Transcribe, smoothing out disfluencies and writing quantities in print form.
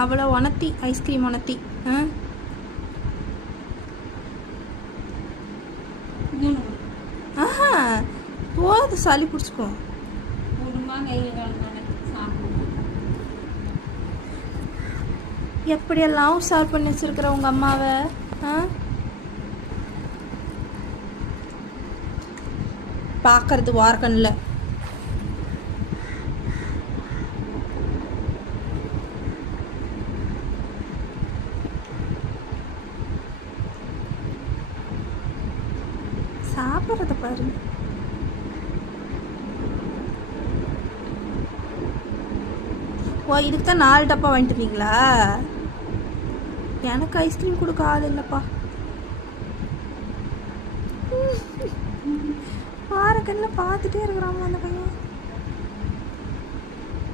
அவ்வளோ உணர்த்தி ஐஸ்கிரீம் உணர்த்தி. ஆஹா போது சளி பிடிச்சிக்கோ. எப்படியெல்லாம் உஷார் பண்ணி வச்சிருக்கிற உங்க அம்மாவை. பார்க்கறது வார்க்கன்ல. சாப்பிட்றத பாரு. ஓ இதுக்கு தான் 4 டப்பா வாங்கிட்டு வந்தீங்களா? எனக்கு ஐஸ்கிரீம் கொடுக்க ஆள் இல்லைப்பா. வாரக்கண்ணில் பார்த்துட்டே இருக்கிறாங்க அந்த பையன்.